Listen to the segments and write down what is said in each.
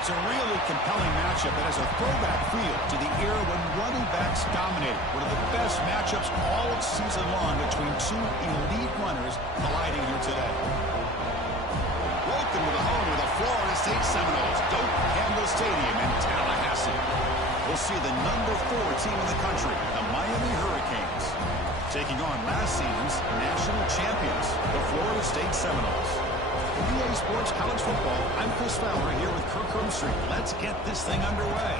It's a really compelling matchup that has a throwback feel to the era when running backs dominated. One of the best matchups all season long between two elite runners colliding here today. Welcome to the home of the Florida State Seminoles, Doak Campbell Stadium in Tallahassee. We'll see the number 4 team in the country, the Miami Hurricanes, taking on last season's national champions, the Florida State Seminoles. For EA Sports College Football, I'm Chris Fowler here with Kirk Hermstreet. Let's get this thing underway.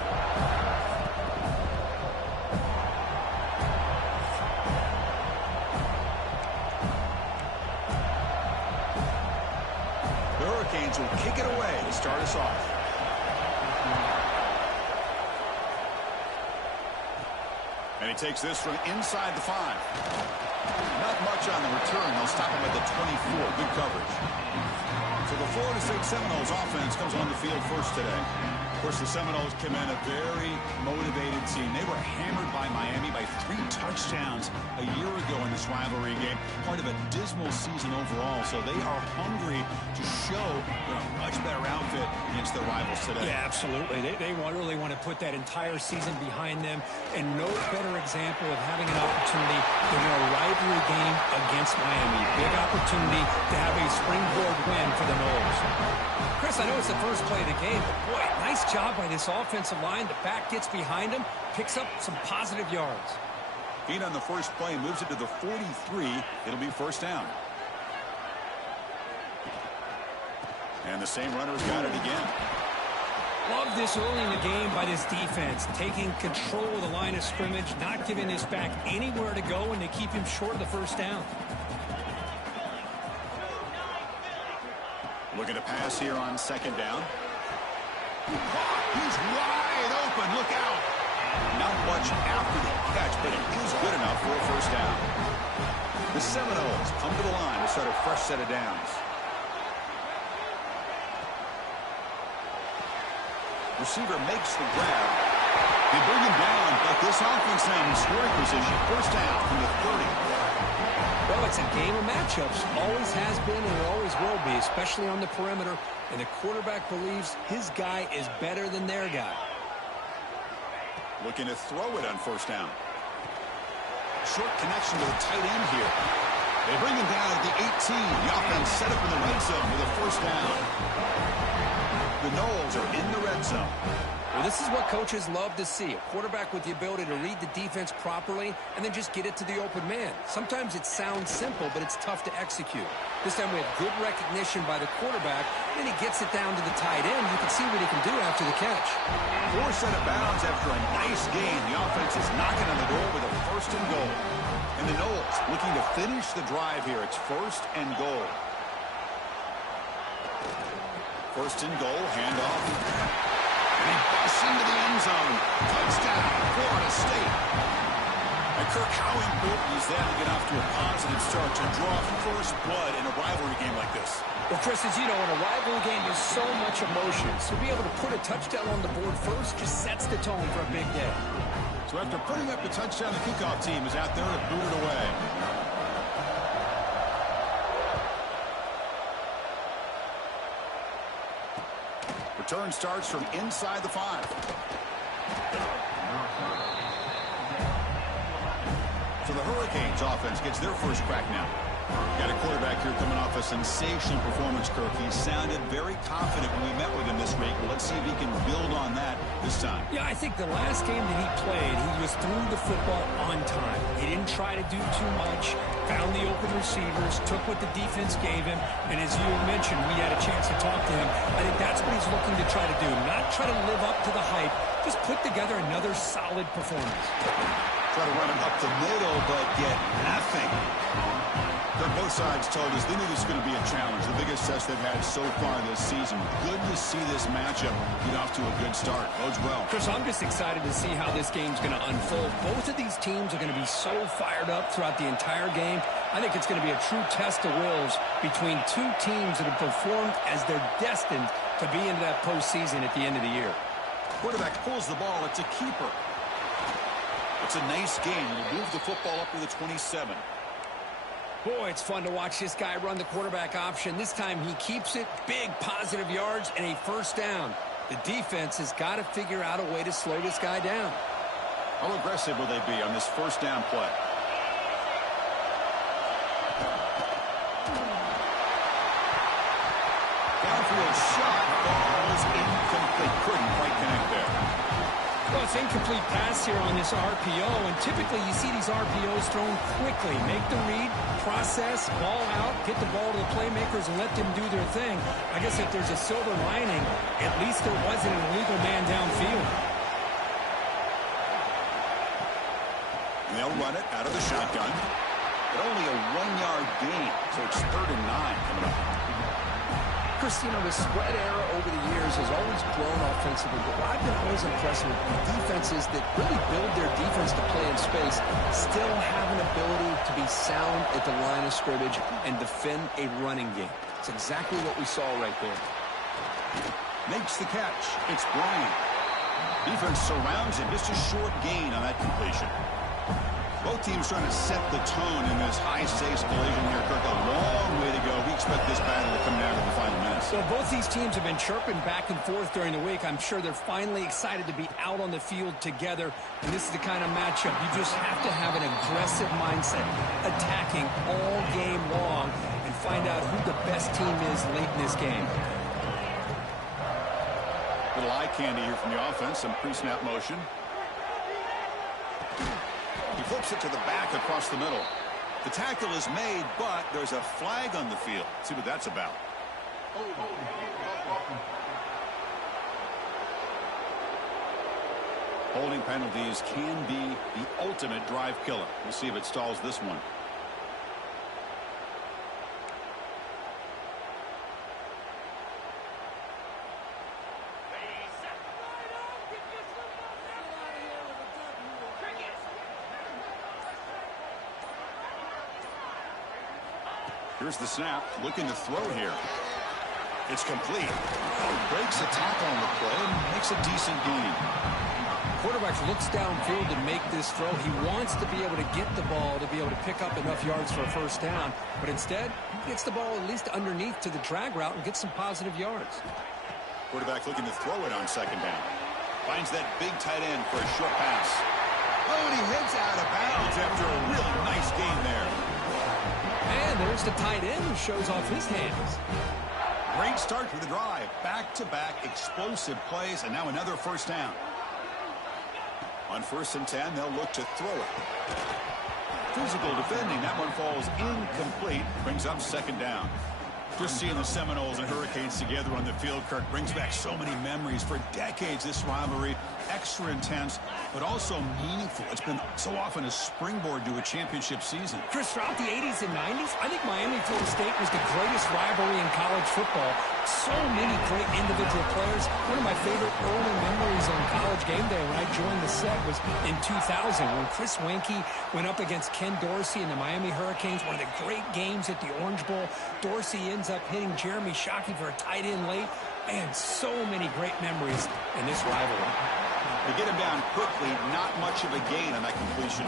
The Hurricanes will kick it away to start us off. And he takes this from inside the 5. Not much on the return. They'll stop him at the 24. Good coverage. So the Florida State Seminoles offense comes on the field first today. Of course, the Seminoles came in a very motivated team. They were hammered by Miami by 3 touchdowns a year ago in this rivalry game. Part of a dismal season overall. So they are hungry to show they're a much better outfit against their rivals today. Yeah, absolutely. They really want to put that entire season behind them. And no better example of having an opportunity than a rivalry game against Miami. Big opportunity to have a springboard win for the Noles. Chris, I know it's the first play of the game, but boy, nice job by this offensive line. The back gets behind him, picks up some positive yards. Feet on the first play, moves it to the 43. It'll be first down. And the same runner's got it again. Love this early in the game by this defense, taking control of the line of scrimmage, not giving this back anywhere to go, and they keep him short of the first down. Looking to pass here on second down. He's wide open. Look out. Not much after the catch, but it is good enough for a first down. The Seminoles come to the line to start a fresh set of downs. Receiver makes the grab. They bring him down, but this offense now in scoring position. First down from the 30. Well, it's a game of matchups. Always has been and it always will be, especially on the perimeter. And the quarterback believes his guy is better than their guy. Looking to throw it on first down. Short connection to the tight end here. They bring him down at the 18. The offense set up in the red zone with a first down. The Noles are in the red zone. Well, this is what coaches love to see. A quarterback with the ability to read the defense properly and then just get it to the open man. Sometimes it sounds simple, but it's tough to execute. This time we have good recognition by the quarterback. Then he gets it down to the tight end. You can see what he can do after the catch. 4 set of bounds after a nice gain. The offense is knocking on the door with a first and goal. And the Noles looking to finish the drive here. It's first and goal. First and goal, handoff. And he busts into the end zone. Touchdown, Florida State. And Kirk, how important is that to get off to a positive start to draw first blood in a rivalry game like this? Well, Chris, as you know, in a rivalry game, there's so much emotion. So to be able to put a touchdown on the board first just sets the tone for a big day. So after putting up the touchdown, the kickoff team is out there to boot it away. Return starts from inside the 5. So the Hurricanes offense gets their first crack now. Got a quarterback here coming off a sensational performance, Kirk. He sounded very confident when we met with him this week. Let's see if he can build on that this time. Yeah, I think the last game that he played, he was through the football on time. He didn't try to do too much, found the open receivers, took what the defense gave him, and as you mentioned, we had a chance to talk to him. I think that's what he's looking to try to do, not try to live up to the hype, just put together another solid performance. Try to run him up the middle, but get nothing. Both sides told us they knew this was going to be a challenge, the biggest test they've had so far this season. Good to see this matchup get off to a good start. Bodes well. Chris, I'm just excited to see how this game's going to unfold. Both of these teams are going to be so fired up throughout the entire game. I think it's going to be a true test of wills between two teams that have performed as they're destined to be into that postseason at the end of the year. Quarterback pulls the ball. It's a keeper. It's a nice game. We'll move the football up to the 27. Boy, it's fun to watch this guy run the quarterback option. This time he keeps it, big positive yards, and a first down. The defense has got to figure out a way to slow this guy down. How aggressive will they be on this first down play? Downfield shot falls incomplete. Couldn't quite connect there. Well, it's incomplete pass here on this RPO, and typically you see these RPOs thrown quickly. Make the read, process, ball out, get the ball to the playmakers, and let them do their thing. I guess if there's a silver lining, at least there wasn't an illegal man downfield. And they'll run it out of the shotgun. But only a 1-yard gain, so it's 3rd and 9 coming up. Chris, you know, the spread era over the years has always grown offensively, but what I've been always impressed with defenses that really build their defense to play in space still have an ability to be sound at the line of scrimmage and defend a running game. It's exactly what we saw right there. Makes the catch. It's Bryant. Defense surrounds him. Just a short gain on that completion. Both teams trying to set the tone in this high-stakes collision here, Kirk. A long way to go. We expect this battle to come down to the final minutes. So both these teams have been chirping back and forth during the week. I'm sure they're finally excited to be out on the field together. And this is the kind of matchup you just have to have an aggressive mindset, attacking all game long, and find out who the best team is late in this game. Little eye candy here from the offense. Some pre-snap motion. He flips it to the back across the middle. The tackle is made, but there's a flag on the field. Let's see what that's about. Holding penalties can be the ultimate drive killer. We'll see if it stalls this one. Here's the snap, looking to throw here. It's complete. Breaks a tackle on the play and makes a decent gain. Quarterback looks downfield to make this throw. He wants to be able to get the ball to be able to pick up enough yards for a first down, but instead he gets the ball at least underneath to the drag route and gets some positive yards. Quarterback looking to throw it on second down. Finds that big tight end for a short pass. Oh, and he heads out of bounds after a really nice gain there. And there's the tight end who shows off his hands. Great start to the drive. Back-to-back explosive plays, and now another first down. On 1st and 10, they'll look to throw it. Physical defending. That one falls incomplete. Brings up second down. Just seeing the Seminoles and Hurricanes together on the field, Kirk, brings back so many memories. For decades, this rivalry, extra intense, but also meaningful. It's been so often a springboard to a championship season. Chris, throughout the 80s and 90s, I think Miami-Florida State was the greatest rivalry in college football. So many great individual players. One of my favorite early memories on College Game Day when I joined the set was in 2000 when Chris Weinke went up against Ken Dorsey and the Miami Hurricanes. One of the great games at the Orange Bowl. Dorsey ends up hitting Jeremy Shockey for a tight end late. And so many great memories in this rivalry. They get him down quickly, not much of a gain on that completion.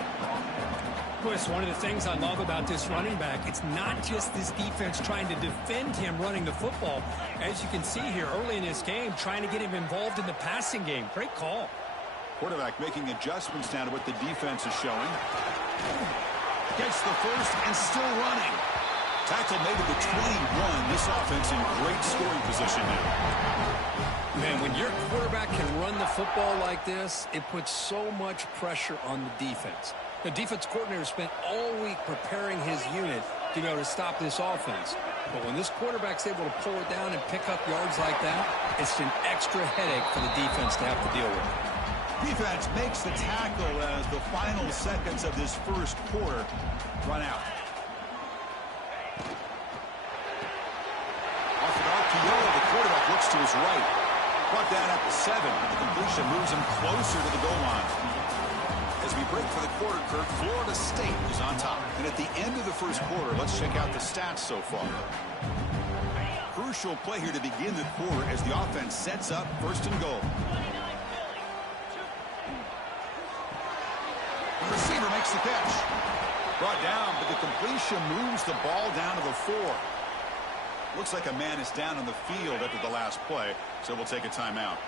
Chris, one of the things I love about this running back, it's not just this defense trying to defend him running the football. As you can see here early in this game, trying to get him involved in the passing game. Great call. Quarterback making adjustments now to what the defense is showing. Gets the first and still running. Tackle made at the 21. This offense in great scoring position now. Man, when your quarterback can run the football like this, it puts so much pressure on the defense. The defense coordinator spent all week preparing his unit to be able to stop this offense. But when this quarterback's able to pull it down and pick up yards like that, it's an extra headache for the defense to have to deal with. Defense makes the tackle as the final seconds of this first quarter run out. Off an RPO, the quarterback looks to his right. Brought down at the 7. The completion moves him closer to the goal line. As we break for the quarter, Kirk, Florida State is on top. And at the end of the first quarter, let's check out the stats so far. Crucial play here to begin the quarter as the offense sets up 1st and goal. The receiver makes the catch. Brought down, but the completion moves the ball down to the 4. Looks like a man is down on the field after the last play. So we'll take a timeout.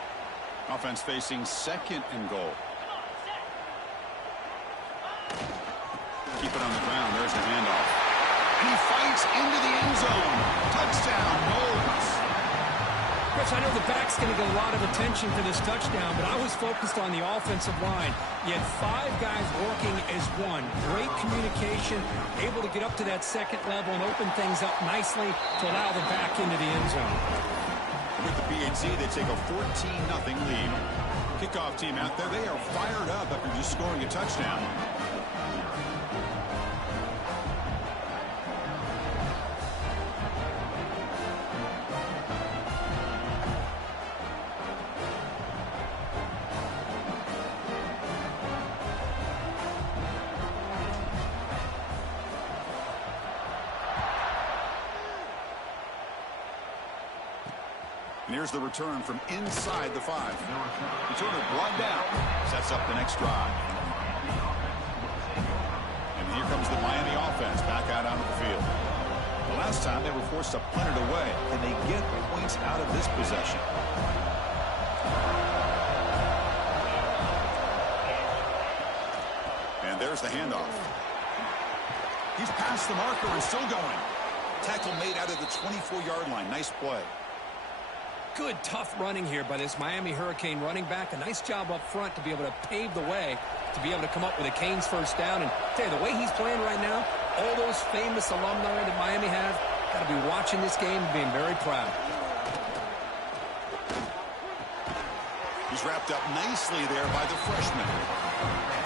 Offense facing second and goal. Keep it on the ground. There's the handoff. And he fights into the end zone. Touchdown, Knowles. Chris, I know the back's going to get a lot of attention for this touchdown, but I was focused on the offensive line. You had 5 guys working as one. Great communication, able to get up to that second level and open things up nicely to allow the back into the end zone. With the PAT, they take a 14-0 lead. Kickoff team out there, they are fired up after just scoring a touchdown. And here's the return from inside the 5. Returner brought down. Sets up the next drive. And here comes the Miami offense back out onto the field. The last time they were forced to punt it away. Can they get points out of this possession? And there's the handoff. He's past the marker and still going. Tackle made out of the 24-yard line. Nice play. Good, tough running here by this Miami Hurricane running back. A nice job up front to be able to pave the way to be able to come up with a Canes first down. And tell you, the way he's playing right now, all those famous alumni that Miami have, got to be watching this game and being very proud. He's wrapped up nicely there by the freshman.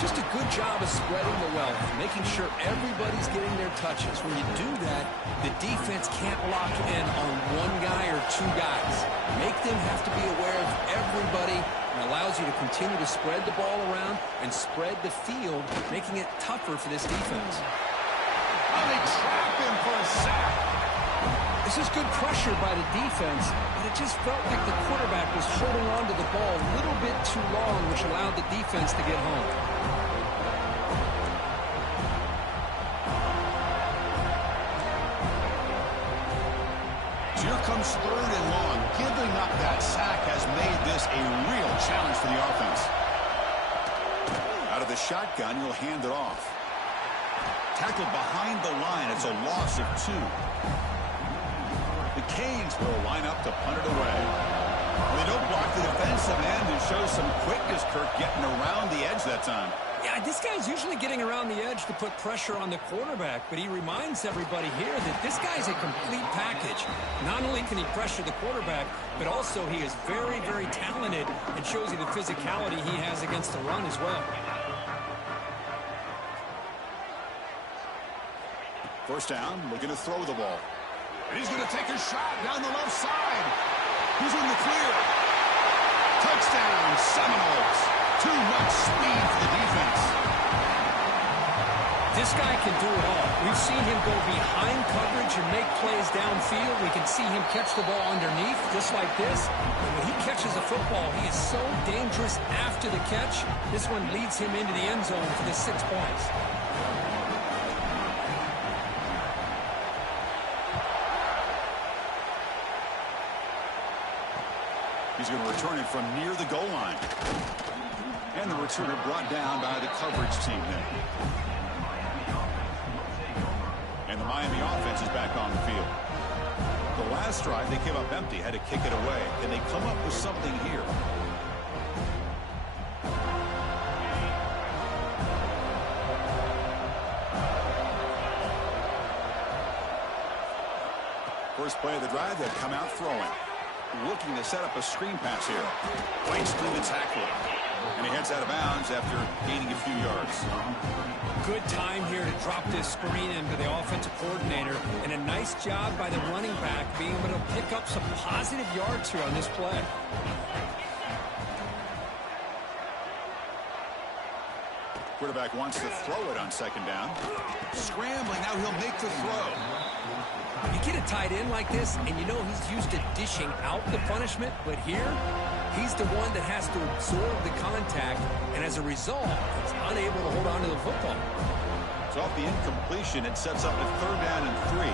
Just a good job of spreading the wealth, making sure everybody's getting their touches. When you do that, the defense can't lock in on one guy or 2 guys. Make them have to be aware of everybody, and allows you to continue to spread the ball around and spread the field, making it tougher for this defense. Oh, they trap him for a sack. This is good pressure by the defense, but it just felt like the quarterback was holding on to the ball a little bit too long, which allowed the defense to get home. Here comes 3rd and long. Giving up that sack has made this a real challenge for the offense. Out of the shotgun, he'll hand it off. Tackled behind the line. It's a loss of 2. The Canes will line up to punt it away. They don't block the defensive end and show some quickness, Kirk, getting around the edge that time. Yeah, this guy's usually getting around the edge to put pressure on the quarterback, but he reminds everybody here that this guy's a complete package. Not only can he pressure the quarterback, but also he is very, very talented and shows you the physicality he has against the run as well. First down, looking to throw the ball. And he's going to take a shot down the left side. He's in the clear. Touchdown, Seminoles. Too much speed for the defense. This guy can do it all. We've seen him go behind coverage and make plays downfield. We can see him catch the ball underneath, just like this. And when he catches a football, he is so dangerous after the catch. This one leads him into the end zone for the 6 points. He's going to return it from near the goal line. And the returner brought down by the coverage team there. And the Miami offense is back on the field. The last drive, they came up empty, had to kick it away. And they come up with something here. First play of the drive, they've come out throwing. Looking to set up a screen pass here. Breaks through the tackle. And he heads out of bounds after gaining a few yards. Good time here to drop this screen into the offensive coordinator. And a nice job by the running back being able to pick up some positive yards here on this play. Quarterback wants to throw it on second down. Scrambling, now he'll make the throw. You get a tight end like this, and you know he's used to dishing out the punishment, but here, he's the one that has to absorb the contact, and as a result, he's unable to hold on to the football. So off the incompletion, it sets up a 3rd down and 3.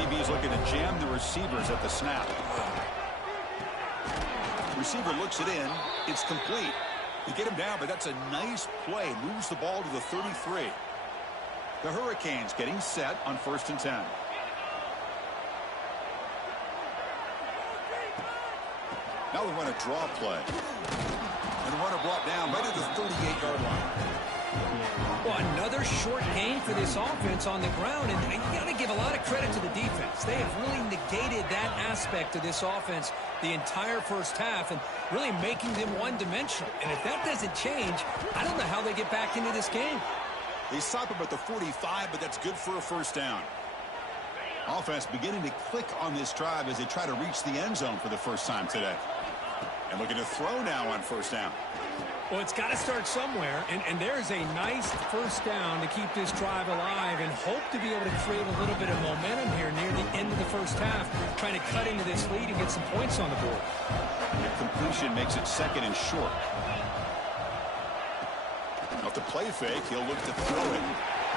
DB is looking to jam the receivers at the snap. Receiver looks it in. It's complete. You get him down, but that's a nice play. Moves the ball to the 33. The Hurricanes getting set on 1st and 10. Now we run a draw play. And the runner brought down right at the 38-yard line. Well, another short gain for this offense on the ground, and you got to give a lot of credit to the defense. They have really negated that aspect of this offense the entire first half and really making them one-dimensional. And if that doesn't change, I don't know how they get back into this game. They stop him at the 45, but that's good for a first down. Offense beginning to click on this drive as they try to reach the end zone for the first time today. And looking to throw now on 1st down. Well, it's got to start somewhere, and there's a nice first down to keep this drive alive and hope to be able to create a little bit of momentum here near the end of the first half, trying to cut into this lead and get some points on the board. The completion makes it 2nd and short. Off the play fake, he'll look to throw it.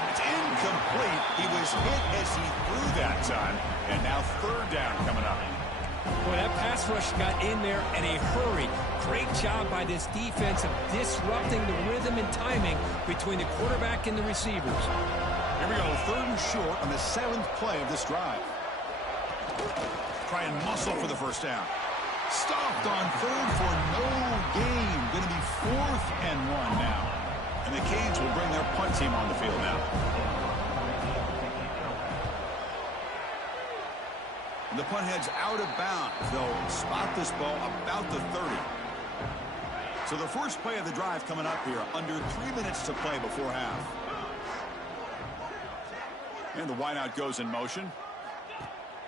It's incomplete. He was hit as he threw that time, and now 3rd down coming up. Boy, that pass rush got in there in a hurry. Great job by this defense of disrupting the rhythm and timing between the quarterback and the receivers. Here we go, 3rd and short on the 7th play of this drive. Try and muscle for the first down. Stopped on 3rd for no gain. Going to be 4th and 1 now. And the Canes will bring their punt team on the field now. And the punt heads out of bounds. They'll spot this ball about the 30. So the first play of the drive coming up here. Under 3 minutes to play before half. And the wideout goes in motion.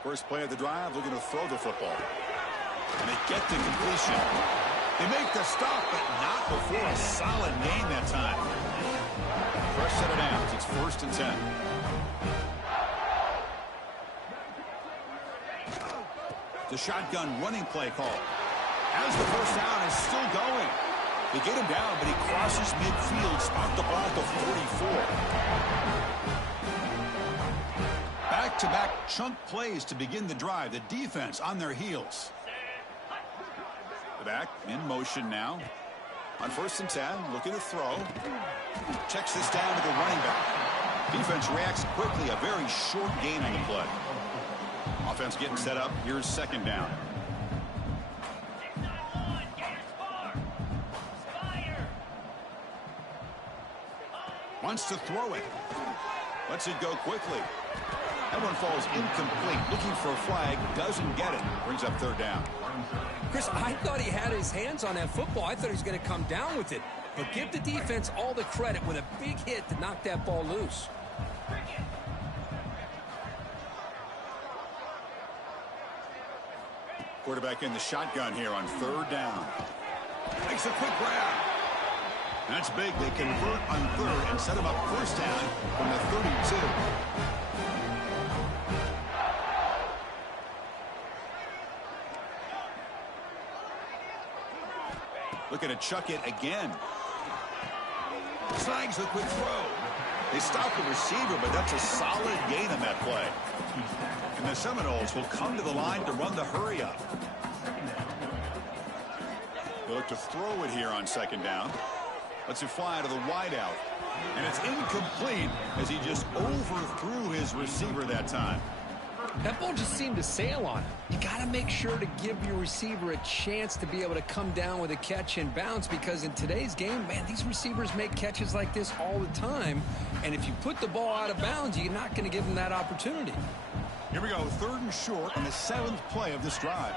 First play of the drive, looking to throw the football. And they get the completion. They make the stop, but not before a solid gain that time. Fresh set of downs. It's 1st and 10. The shotgun running play call. As the first down is still going. They get him down, but he crosses midfield. Spot the ball to 44. Back-to-back chunk plays to begin the drive. The defense on their heels. The back in motion now. On 1st and 10, looking to throw. Checks this down to the running back. Defense reacts quickly. A very short gain on the play. Offense getting set up. Here's 2nd down. Wants to throw it. Lets it go quickly. That one falls incomplete. Looking for a flag. Doesn't get it. Brings up 3rd down. Chris, I thought he had his hands on that football. I thought he was going to come down with it. But give the defense all the credit with a big hit to knock that ball loose. Quarterback in the shotgun here on 3rd down. Makes a quick grab. That's big. They convert on 3rd and set him up 1st down from the 32. Looking to chuck it again. Snags the quick throw. They stop the receiver, but that's a solid gain on that play. And the Seminoles will come to the line to run the hurry up. They look to throw it here on 2nd down. Lets it fly to the wideout. And it's incomplete as he just overthrew his receiver that time. That ball just seemed to sail on him. You got to make sure to give your receiver a chance to be able to come down with a catch and bounce, because in today's game, man, these receivers make catches like this all the time. And if you put the ball out of bounds, you're not going to give them that opportunity. Here we go, 3rd and short on the 7th play of this drive.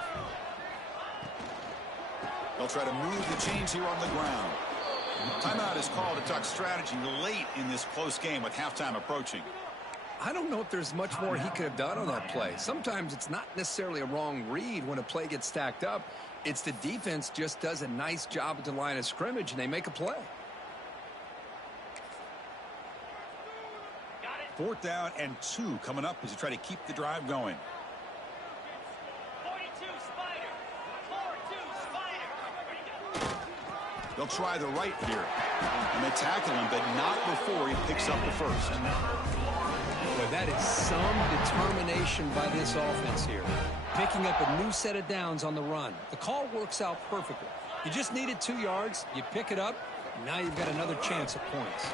They'll try to move the chains here on the ground. Timeout is called to talk strategy late in this close game with halftime approaching. I don't know if there's much more he could have done on that play. Sometimes it's not necessarily a wrong read when a play gets stacked up. It's the defense just does a nice job at the line of scrimmage, and they make a play. 4th down and 2 coming up as they try to keep the drive going. 42 Spider. 42 Spider. They'll try the right here. And they tackle him, but not before he picks up the first. But That is some determination by this offense here. Picking up a new set of downs on the run. The call works out perfectly. You just needed 2 yards. You pick it up. And now you've got another chance at points.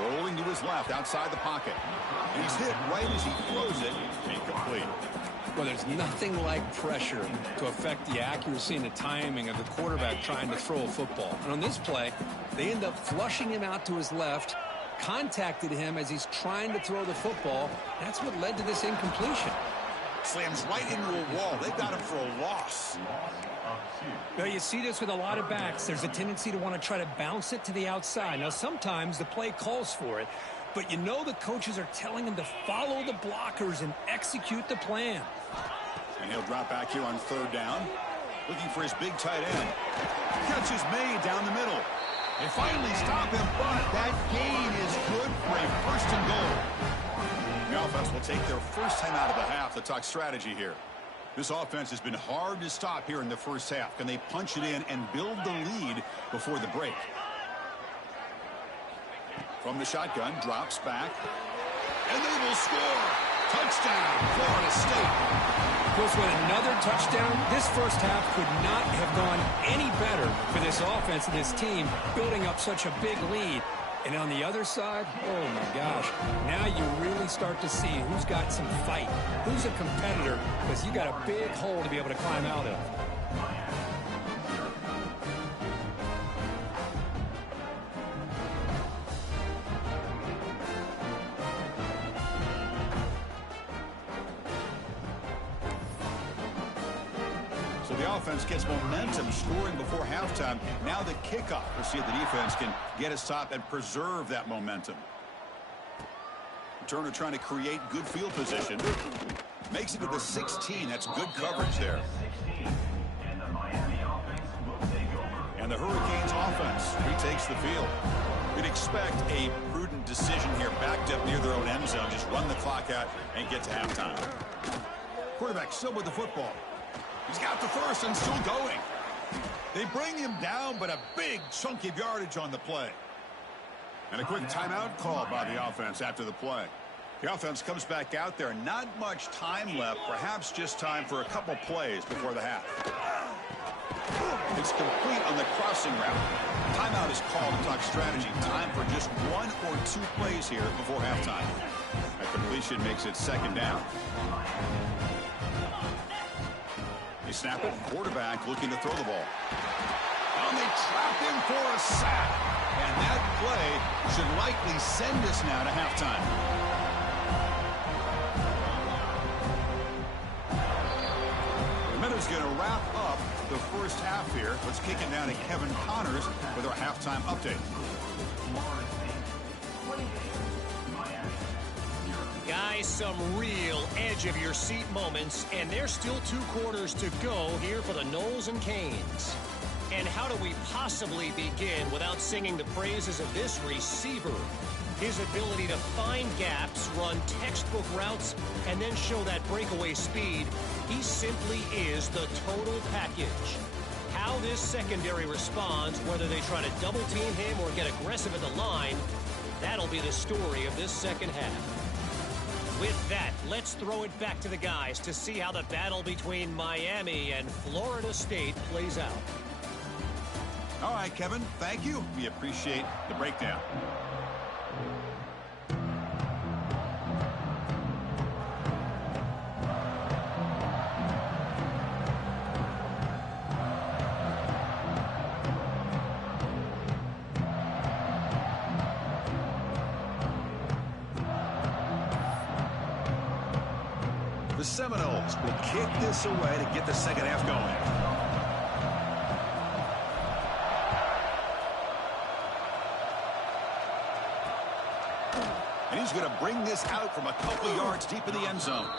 Rolling to his left outside the pocket. And he's hit right as he throws it. Incomplete. Well, there's nothing like pressure to affect the accuracy and the timing of the quarterback trying to throw a football. And on this play, they end up flushing him out to his left, contacted him as he's trying to throw the football. That's what led to this incompletion. Slams right into a wall. They've got him for a loss. Well, you see this with a lot of backs. There's a tendency to want to try to bounce it to the outside. Now, sometimes the play calls for it, but you know the coaches are telling them to follow the blockers and execute the plan. And he'll drop back here on 3rd down. Looking for his big tight end. Catch is made down the middle. They finally stop him, but that gain is good for a 1st and goal. The offense will take their first time out of the half to talk strategy here. This offense has been hard to stop here in the first half. Can they punch it in and build the lead before the break? From the shotgun, drops back. And they will score. Touchdown, Florida State. Of course, with another touchdown, this first half could not have gone any better for this offense and this team, building up such a big lead. And on the other side, oh my gosh, now you really start to see who's got some fight, who's a competitor, because you got a big hole to be able to climb out of. So the offense gets momentum, scoring before halftime. Now the kickoff. We'll see if the defense can get a stop and preserve that momentum. Turner trying to create good field position. Makes it to the 16. That's good coverage there. And the Hurricanes offense retakes the field. We'd expect a prudent decision here, backed up near their own end zone. Just run the clock out and get to halftime. Quarterback still with the football. He's got the first and still going. They bring him down, but a big chunk of yardage on the play. And a quick timeout call by the offense after the play. The offense comes back out there. Not much time left. Perhaps just time for a couple plays before the half. It's complete on the crossing route. Timeout is called to talk strategy. Time for just 1 or 2 plays here before halftime. A completion makes it 2nd down. They snap it. Quarterback looking to throw the ball. And they trap him for a sack. And that play should likely send us now to halftime. The Meadows going to wrap up the first half here. Let's kick it down to Kevin Connors with our halftime update. Guys, some real edge-of-your-seat moments, and there's still 2 quarters to go here for the Noles and Canes. And how do we possibly begin without singing the praises of this receiver? His ability to find gaps, run textbook routes, and then show that breakaway speed. He simply is the total package. How this secondary responds, whether they try to double-team him or get aggressive at the line, that'll be the story of this second half. With that, let's throw it back to the guys to see how the battle between Miami and Florida State plays out. All right, Kevin, thank you. We appreciate the breakdown. The Seminoles will kick this away to get the second half going. And he's going to bring this out from a couple yards deep in the end zone.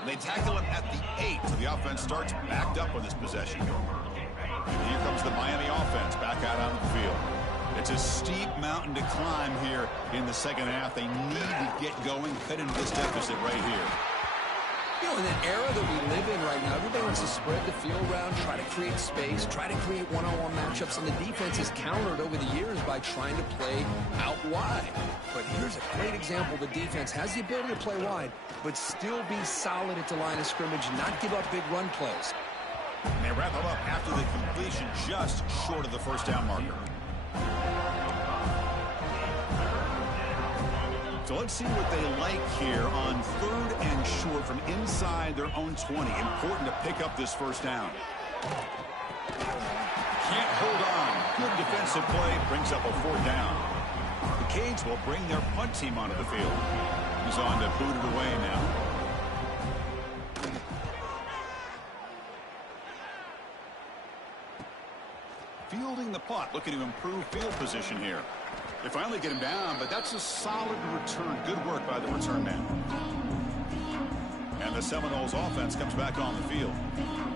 And they tackle him at the 8, so the offense starts backed up on this possession. And here comes the Miami offense back out onto the field. It's a steep mountain to climb here in the second half. They need to get going, cut into this deficit right here. You know, in the era that we live in right now, everybody wants to spread the field around, try to create space, try to create one-on-one matchups, and the defense has countered over the years by trying to play out wide. But here's a great example. The defense has the ability to play wide, but still be solid at the line of scrimmage and not give up big run plays. And they wrap them up after the completion just short of the first down marker. So let's see what they like here on 3rd and short from inside their own 20. Important to pick up this first down. Can't hold on. Good defensive play brings up a 4th down. The Canes will bring their punt team onto the field. He's on to boot it away now. Fielding the punt, looking to improve field position here. They finally get him down, but that's a solid return. Good work by the return man. And the Seminoles offense comes back on the field.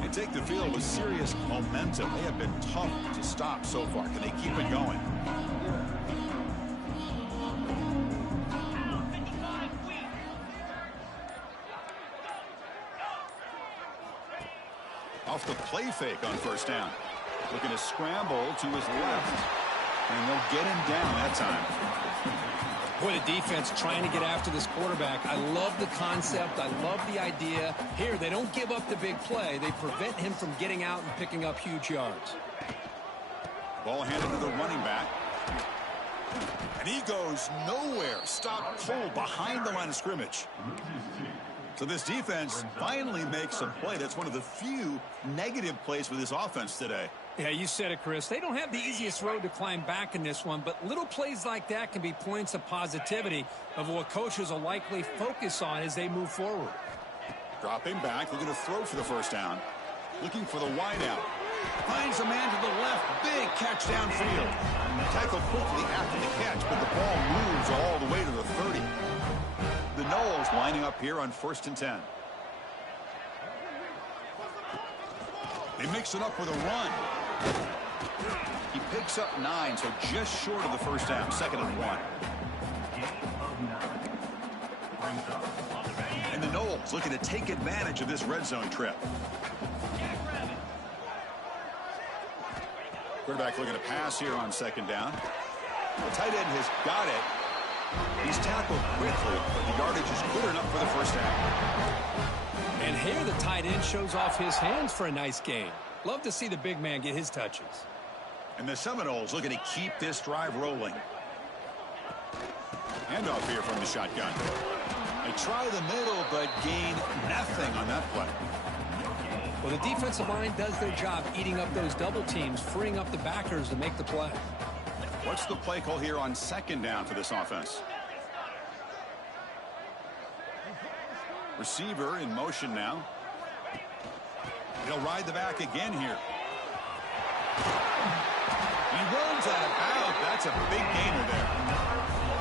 They take the field with serious momentum. They have been tough to stop so far. Can they keep it going? Off the play fake on first down. Looking to scramble to his left. And they'll get him down that time. Boy, the defense trying to get after this quarterback. I love the concept. I love the idea. Here, they don't give up the big play. They prevent him from getting out and picking up huge yards. Ball handed to the running back. And he goes nowhere. Stop cold behind the line of scrimmage. So this defense finally makes a play. That's one of the few negative plays for this offense today. Yeah, you said it, Chris. They don't have the easiest road to climb back in this one, but little plays like that can be points of positivity of what coaches will likely focus on as they move forward. Dropping back, looking to throw for the first down. Looking for the wideout. Finds a man to the left. Big catch downfield. Tackled quickly after the catch, but the ball moves all the way to the 30. The Noles lining up here on 1st and 10. They mix it up with a run. He picks up 9, so just short of the first down. 2nd and 1. And the Noles looking to take advantage of this red zone trip. Quarterback looking to pass here on 2nd down. The tight end has got it. He's tackled quickly, but the yardage is good enough for the first down. And here the tight end shows off his hands for a nice gain. Love to see the big man get his touches. And the Seminoles looking to keep this drive rolling. Handoff here from the shotgun. They try the middle, but gain nothing on that play. Well, the defensive line does their job eating up those double teams, freeing up the backers to make the play. What's the play call here on 2nd down for this offense? Receiver in motion now. He'll ride the back again here. He runs out of bounds. That's a big gainer there.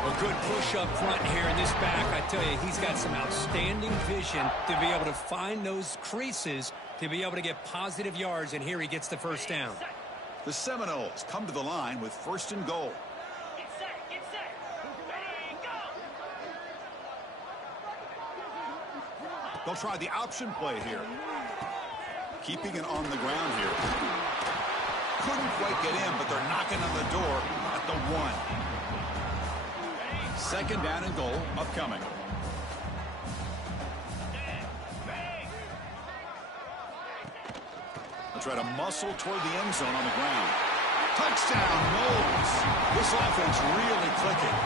A good push up front here in this back. I tell you, he's got some outstanding vision to be able to find those creases, to be able to get positive yards, and here he gets the first down. The Seminoles come to the line with 1st and goal. Get set, ready, go! They'll try the option play here. Keeping it on the ground here. Couldn't quite get in, but they're knocking on the door at the 1. 2nd down and goal upcoming. They'll try to muscle toward the end zone on the ground. Touchdown, Noles. This offense really clicking.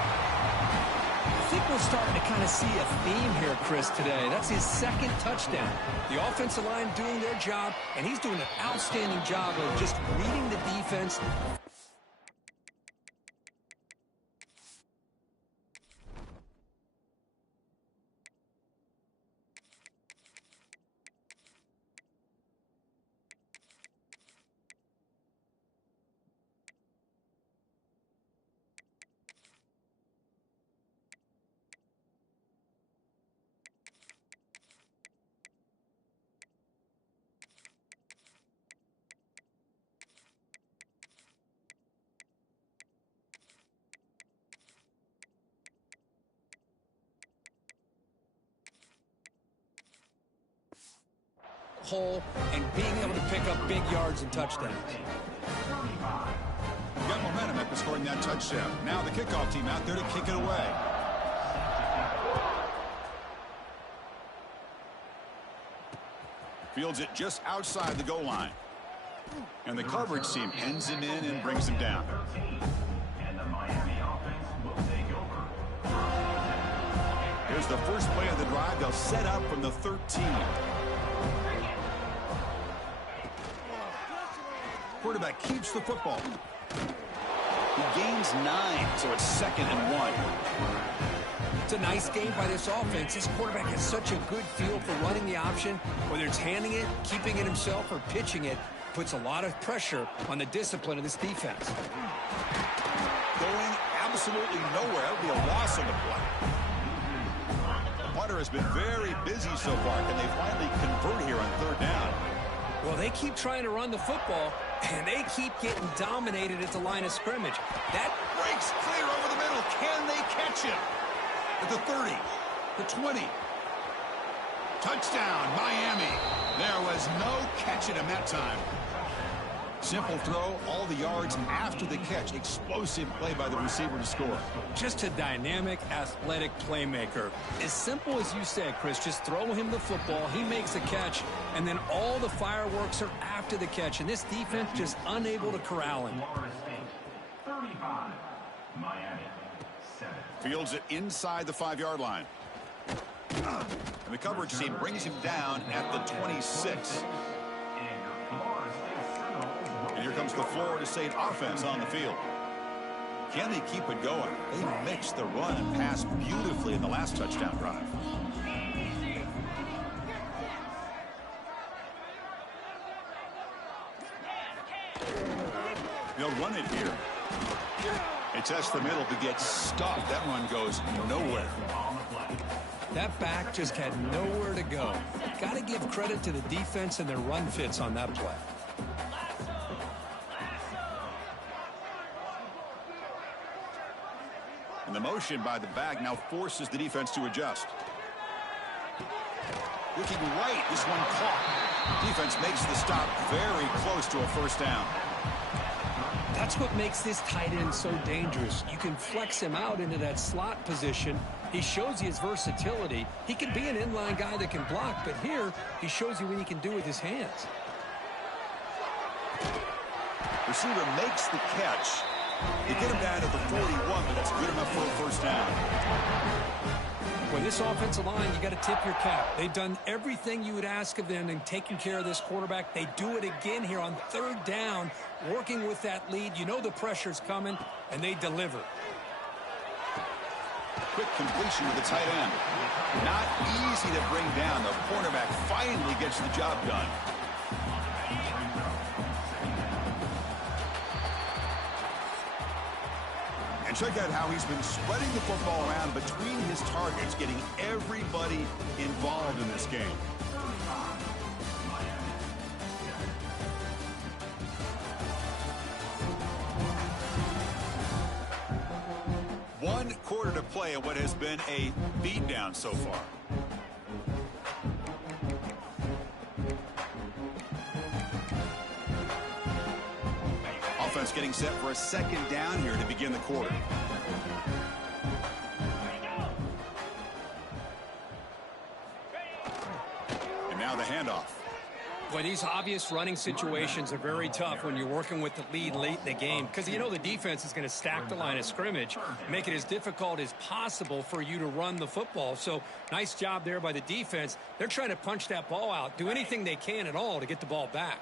I think we're starting to kind of see a theme here, Chris, today. That's his 2nd touchdown. The offensive line doing their job, and he's doing an outstanding job of just reading the defense. hole and being able to pick up big yards and touchdowns. You got momentum after scoring that touchdown. Now the kickoff team out there to kick it away. Fields it just outside the goal line. And the coverage team pins him in and brings him down. Here's the first play of the drive. They'll set up from the 13. Quarterback keeps the football. He gains 9, so it's 2nd and 1. It's a nice game by this offense. This quarterback has such a good feel for running the option. Whether it's handing it, keeping it himself, or pitching it, puts a lot of pressure on the discipline of this defense. Going absolutely nowhere. That would be a loss on the play. Punter has been very busy so far. Can they finally convert here on 3rd down? Well, they keep trying to run the football, and they keep getting dominated at the line of scrimmage. That Breaks clear over the middle. Can they catch him? At the 30, the 20. Touchdown, Miami. There was no catching him that time. Simple throw, all the yards after the catch. Explosive play by the receiver to score. just a dynamic, athletic playmaker. As simple as you said, Chris, just throw him the football, he makes a catch, and then all the fireworks are after the catch. And this defense just unable to corral him. 35, Miami, 7. Fields it inside the 5-yard line. And the coverage team brings him down at the 26. And here comes the Florida State offense on the field. Can they keep it going? They mixed the run and pass beautifully in the last touchdown drive. They'll run it here. They test the middle to get stopped. That run goes nowhere. That back just had nowhere to go. Got to give credit to the defense and their run fits on that play. And the motion by the back now forces the defense to adjust. Looking right, this one caught. Defense makes the stop very close to a first down. That's what makes this tight end so dangerous. You can flex him out into that slot position. He shows you his versatility. He can be an inline guy that can block, but here he shows you what he can do with his hands. Receiver makes the catch. You get him down to the 41, but that's good enough for a first down. Well, this offensive line, you got to tip your cap. They've done everything you would ask of them in taking care of this quarterback. They do it again here on third down, working with that lead. You know the pressure's coming, and they deliver. Quick completion to the tight end. Not easy to bring down. The cornerback finally gets the job done. And check out how he's been spreading the football around between his targets, getting everybody involved in this game. One quarter to play in what has been a beatdown so far. Offense getting set for a second down here to begin the quarter. And now the handoff. Boy, these obvious running situations are very tough when you're working with the lead late in the game because you know the defense is going to stack the line of scrimmage, make it as difficult as possible for you to run the football. So nice job there by the defense. They're trying to punch that ball out, do anything they can at all to get the ball back.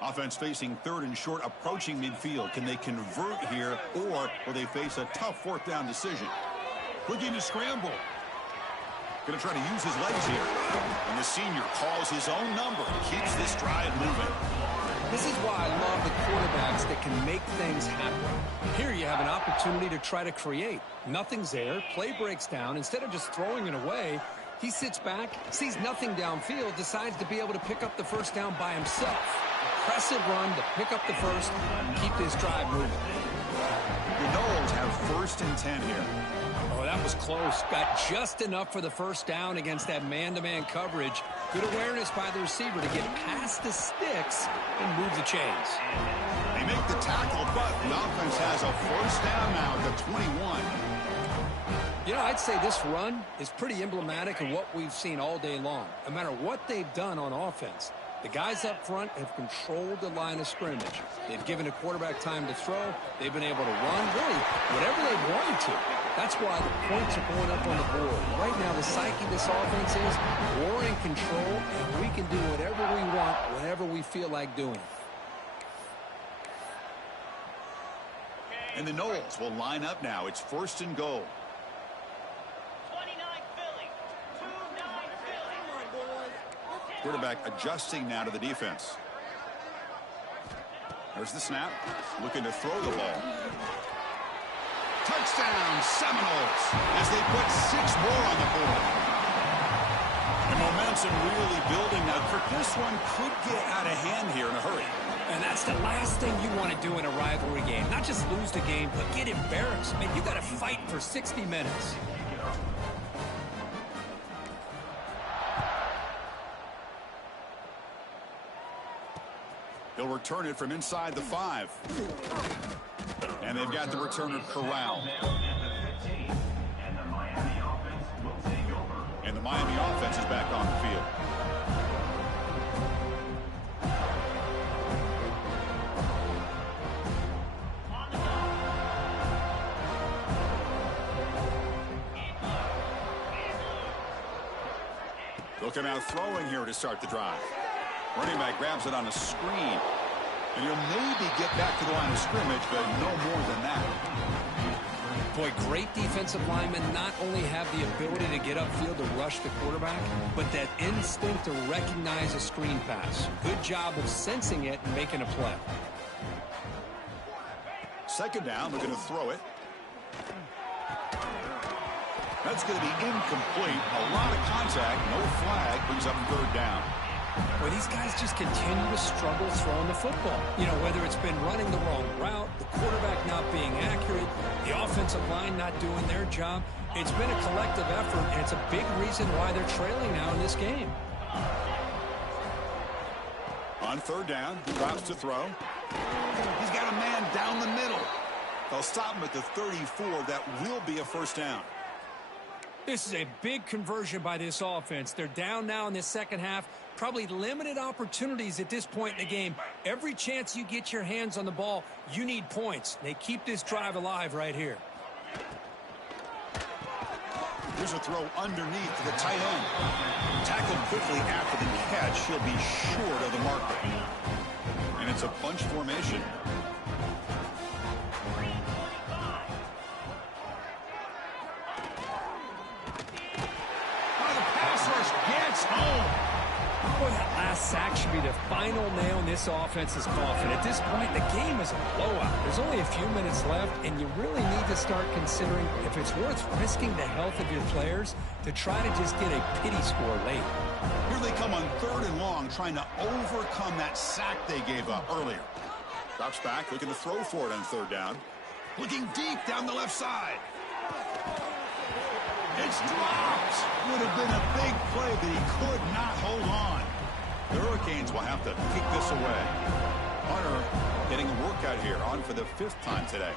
Offense facing third and short, approaching midfield. Can they convert here, or will they face a tough fourth down decision? Looking to scramble. Going to try to use his legs here. And the senior calls his own number. Keeps this drive moving. This is why I love the quarterbacks that can make things happen. Here you have an opportunity to try to create. Nothing's there. Play breaks down. Instead of just throwing it away, he sits back, sees nothing downfield, decides to be able to pick up the first down by himself. Impressive run to pick up the first and keep this drive moving. The Noles have first and 10 here. Oh, that was close. Got just enough for the first down against that man-to-man coverage. Good awareness by the receiver to get past the sticks and move the chains. They make the tackle, but the offense has a first down now at the 21. You know, I'd say this run is pretty emblematic of what we've seen all day long. No matter what they've done on offense, the guys up front have controlled the line of scrimmage. They've given the quarterback time to throw. They've been able to run, really, whatever they've wanted to. That's why the points are going up on the board. Right now, the psyche of this offense is we're in control, and we can do whatever we want, whenever we feel like doing. And the Noles will line up now. It's first and goal. 29 Philly. 2-9 Philly. Quarterback adjusting now to the defense. There's the snap. Looking to throw the ball. Touchdown, Seminoles, as they put 6 more on the board. The momentum really building now. Kirk, this one could get out of hand here in a hurry. And that's the last thing you want to do in a rivalry game. Not just lose the game, but get embarrassed. I mean, you got to fight for 60 minutes. They'll return it from inside the 5. And they've got the returner corralled. And the Miami offense is back on the field. They'll come out throwing here to start the drive. Running back grabs it on a screen. And he'll maybe get back to the line of scrimmage, but no more than that. Boy, great defensive linemen not only have the ability to get upfield to rush the quarterback, but that instinct to recognize a screen pass. Good job of sensing it and making a play. Second down, they're going to throw it. That's going to be incomplete. A lot of contact, no flag, brings up third down. Well, these guys just continue to struggle throwing the football. You know, whether it's been running the wrong route, the quarterback not being accurate, the offensive line not doing their job. It's been a collective effort, and it's a big reason why they're trailing now in this game. On third down, drops to throw. He's got a man down the middle. They'll stop him at the 34. That will be a first down. This is a big conversion by this offense. They're down now in the second half. Probably limited opportunities at this point in the game. Every chance you get your hands on the ball, you need points. They keep this drive alive right here. Here's a throw underneath to the tight end. Tackled quickly after the catch. He'll be short of the marker. And it's a bunch formation. Boy, that last sack should be the final nail in this offense's coffin. At this point, the game is a blowout. There's only a few minutes left, and you really need to start considering if it's worth risking the health of your players to try to just get a pity score late. Here they come on third and long, trying to overcome that sack they gave up earlier. Drops back, looking to throw for it on third down. Looking deep down the left side. It's dropped. Would have been a big play, but he could not hold on. The Hurricanes will have to kick this away. Hunter getting a workout here, on for the 5th time today.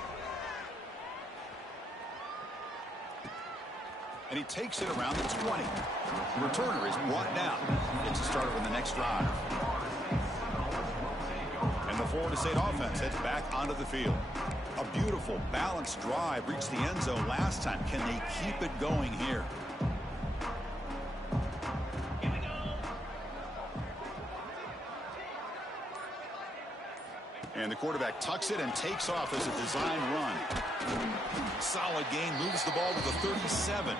And he takes it around the 20. The returner is brought down. It's a starter in the next drive. And the Florida State offense heads back onto the field. A beautiful, balanced drive reached the end zone last time. Can they keep it going here? And the quarterback tucks it and takes off as a design run. Solid gain, moves the ball to the 37.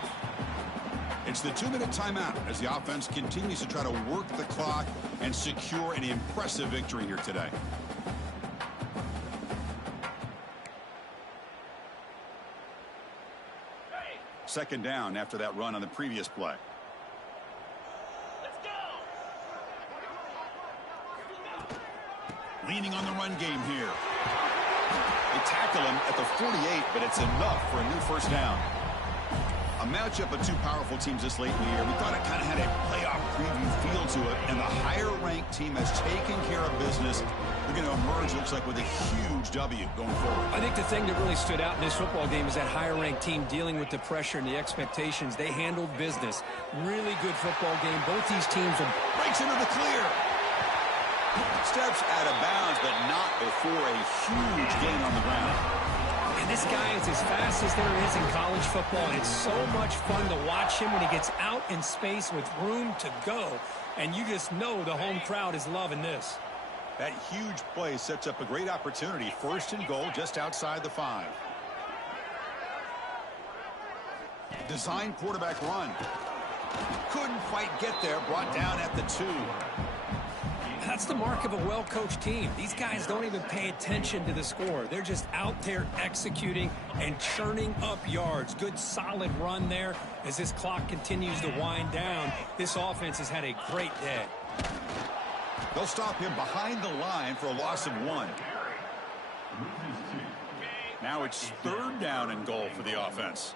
It's the 2-minute timeout as the offense continues to try to work the clock and secure an impressive victory here today. Second down after that run on the previous play. Let's go. Leaning on the run game here. They tackle him at the 48, but it's enough for a new first down. A matchup of two powerful teams this late in the year. We thought it kind of had a playoff preview feel to it, and the higher-ranked team has taken care of business. They're going to emerge, looks like, with a huge W going forward. I think the thing that really stood out in this football game is that higher-ranked team dealing with the pressure and the expectations. They handled business. Really good football game. Both these teams are... Breaks into the clear. Steps out of bounds, but not before a huge gain on the ground. And this guy is as fast as there is in college football, and it's so much fun to watch him when he gets out in space with room to go. And you just know the home crowd is loving this. That huge play sets up a great opportunity. First and goal just outside the 5. Design quarterback run. Couldn't quite get there. Brought down at the 2. That's the mark of a well-coached team. These guys don't even pay attention to the score. They're just out there executing and churning up yards. Good, solid run there as this clock continues to wind down. This offense has had a great day. They'll stop him behind the line for a loss of 1. Now it's 3rd down and goal for the offense.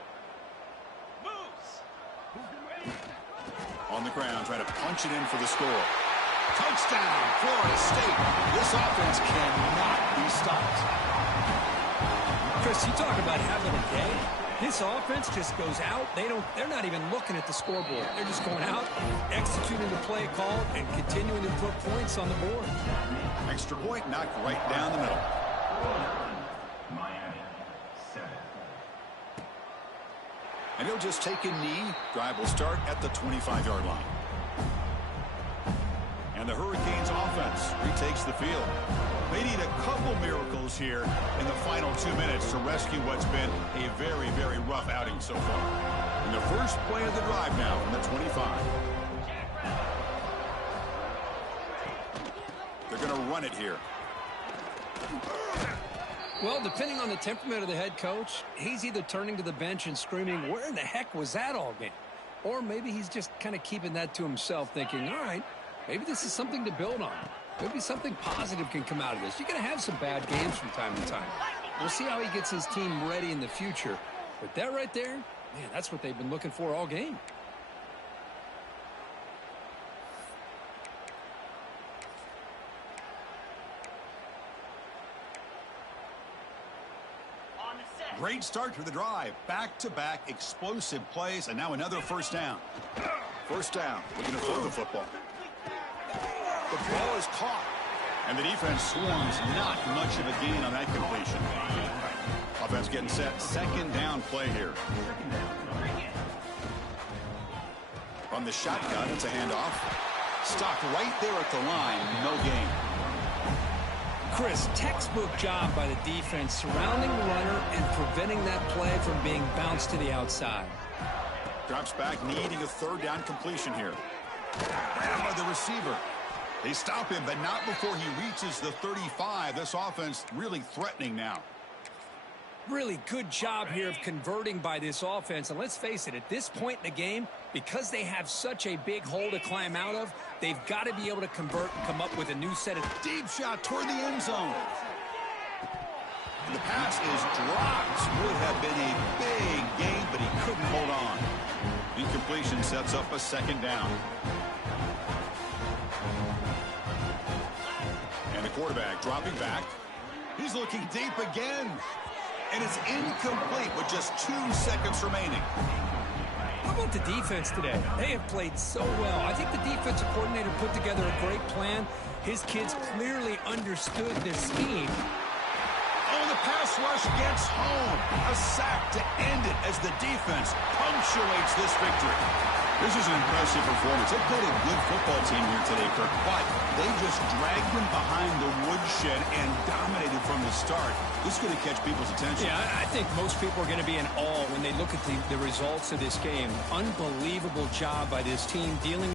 On the ground, trying to punch it in for the score. Touchdown, Florida State. This offense cannot be stopped. Chris, you talk about having a day. This offense just goes out. They're not even looking at the scoreboard. They're just going out, executing the play call, and continuing to put points on the board. Extra point knocked right down the middle. Miami, 7. And he'll just take a knee. Drive will start at the 25-yard line. And the Hurricanes offense retakes the field. They need a couple miracles here in the final 2 minutes to rescue what's been a very, very rough outing so far. And the first play of the drive now from the 25. They're going to run it here. Well, depending on the temperament of the head coach, he's either turning to the bench and screaming, where in the heck was that all game? Or maybe he's just kind of keeping that to himself, thinking, all right, maybe this is something to build on. Maybe something positive can come out of this. You're going to have some bad games from time to time. We'll see how he gets his team ready in the future. But that right there, man, that's what they've been looking for all game. Great start to the drive. Back-to-back explosive plays, and now another first down. First down, looking to throw the football. The ball is caught, and the defense swarms. Not much of a gain on that completion. Offense getting set. Second down play here. On the shotgun, it's a handoff. Stopped right there at the line. No gain. Chris, textbook job by the defense surrounding the runner and preventing that play from being bounced to the outside. Drops back, needing a third down completion here. Right by the receiver. They stop him, but not before he reaches the 35. This offense really threatening now. Really good job here of converting by this offense. And let's face it, at this point in the game, because they have such a big hole to climb out of, they've got to be able to convert and come up with a new set of... Deep shot toward the end zone. And the pass is dropped. Would have been a big gain, but he couldn't hold on. Incompletion sets up a second down. And the quarterback dropping back. He's looking deep again. And it's incomplete with just 2 seconds remaining. How about the defense today? They have played so well. I think the defensive coordinator put together a great plan. His kids clearly understood this scheme. Oh, the pass rush gets home. A sack to end it as the defense punctuates this victory. This is an impressive performance. They played a good football team here today, Kirk, but they just dragged them behind the woodshed and dominated from the start. This is going to catch people's attention. Yeah, I think most people are going to be in awe when they look at the results of this game. Unbelievable job by this team dealing